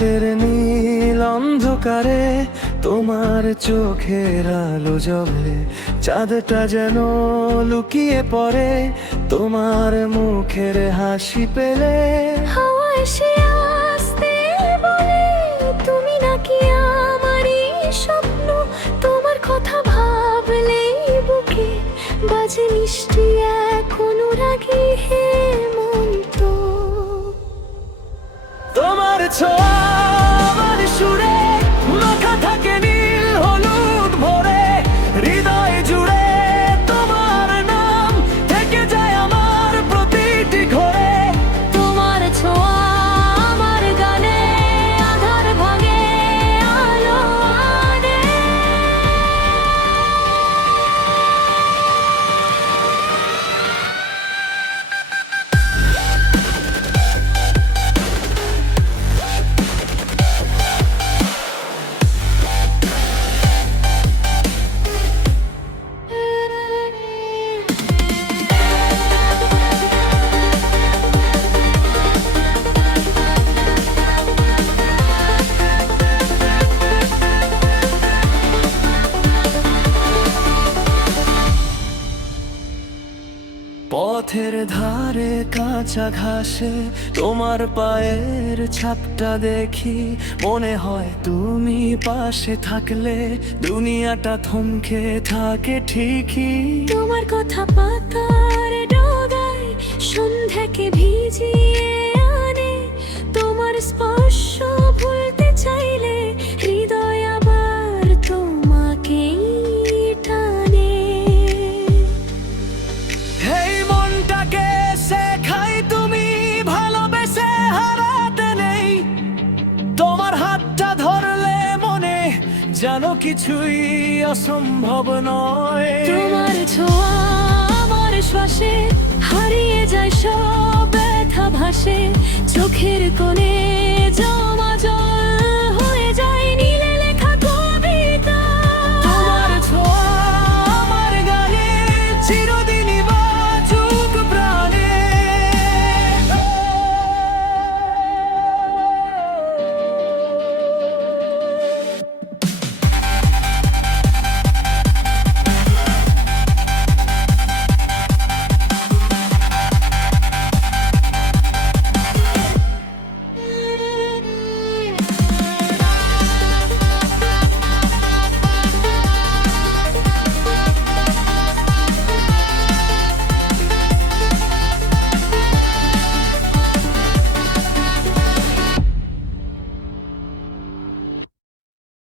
রাতের নীল অন্ধকারে তোমার চোখের আলো জ্বলে, চাঁদটা যেন লুকিয়ে পড়ে তোমার মুখের হাসি পেলে। হাওয়া এসে আসতে বলে তুমি নাকি আমারই স্বপ্ন, তোমার কথা ভাবলেই বুকে বাজে মিষ্টি এখনো রাগি হেমন্ত। তোমার ছোঁয়া আমার সুরে মাখা থাকে নীল হলুদ ভরে, হৃদয় জুড়ে তোমার নাম থেকে যায় আমার প্রতিটি ঘরে। তোমার ছোঁয়া আমার গানে আধার ভাঙে আলো আনে। পথের ধারে কাঁচা ঘাসে তোমার পায়ের ছাপটা দেখি, মনে হয় তুমি পাশে থাকলে দুনিয়াটা থমকে থাকে ঠিকই। তোমার কথা পাতার ডগায় সন্ধ্যাকে ভিজিয়ে আনে, তোমার স্পর্শ ভুলতে চাইলে হৃদয় আবার তোমাকেই টানে। এই মনটাকে শেখাই তুমি ভালোবেসে হারাতে নেই, তোমার হাতটা ধরলে মনে জানো কিছুই অসম্ভব নয়। তোমার ছোঁয়া আমার শ্বাসে হারিয়ে যায় সব ব্যথা ভাসে, চোখের কোণে জমা জল